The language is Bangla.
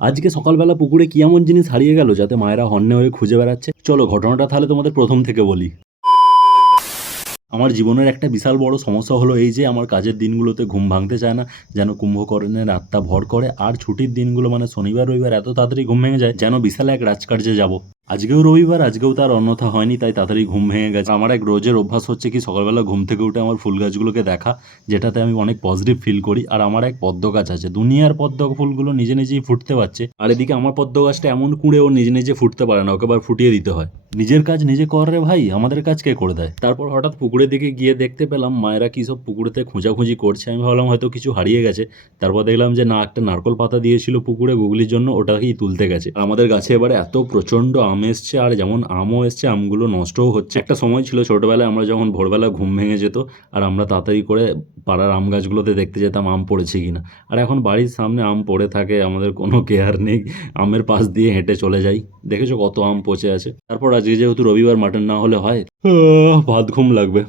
আজকে সকালবেলা পুকুরে কি এমন জিনিস হারিয়ে গেল যাতে মায়েরা হন্যে হয়ে খুঁজে বেড়াচ্ছে? চলো ঘটনাটা তাহলে তোমাদের প্রথম থেকে বলি। আমার জীবনের একটা বিশাল বড় সমস্যা হলো এই যে আমার কাজের দিনগুলোতে ঘুম ভাঙতে চায় না, যেন কুম্ভকর্ণের আত্মা ভর করে। আর ছুটির দিনগুলো মানে শনিবার রবিবার এত তাড়াতাড়ি ঘুম ভেঙে যায় যেন বিশাল এক রাজকার্যে যাব। আজকেও রবিবার, আজকেও তার অন্যথা হয়নি, তাই তাড়াতাড়ি ঘুম ভেঙে গেছে। আমার এক রোজের অভ্যাস হচ্ছে কি সকালবেলা ঘুম থেকে উঠে আমার ফুল গাছগুলোকে দেখা, যেটাতে আমি অনেক পজিটিভ ফিল করি। আর আমার এক পদ্ম গাছ আছে, দুনিয়ার পদ্ম ফুলগুলো নিজে নিজেই ফুটতে পারছে, আর এদিকে আমার পদ্ম গাছটা এমন কুঁড়ে ও নিজে নিজে ফুটতে পারে না, ওকে আবার ফুটিয়ে দিতে হয়। নিজের কাজ নিজে কর রে ভাই, আমাদের কাজ কে করে দেয়? তারপর হঠাৎ পুকুরের দিকে গিয়ে দেখতে পেলাম মায়েরা কি সব পুকুরেতে খোঁজাখুঁজি করছে। আমি ভাবলাম হয়তো কিছু হারিয়ে গেছে। তারপর দেখলাম যে না, একটা নারকল পাতা দিয়েছিল পুকুরে গুগলির জন্য, ওটাকেই তুলতে গেছে। আর আমাদের গাছে এবারে এত প্রচন্ড আম এসছে, আর যেমন আমও এসছে, আমগুলো নষ্টও হচ্ছে। একটা সময় ছিল ছোটবেলায় আমরা যখন ভোরবেলা ঘুম ভেঙে যেত আর আমরা তাড়াতাড়ি করে পাড়ার আম গাছগুলোতে দেখতে যেতাম আম পড়েছে কিনা। আর এখন বাড়ির সামনে আম পড়ে থাকে, আমাদের কোনো কেয়ার নেই, আমের পাশ দিয়ে হেঁটে চলে যাই। দেখেছো কত আম পচে আছে। তারপর আজকে যেহেতু রবিবার, মাটন না হলে হয়। ভাত ঘুম লাগবে।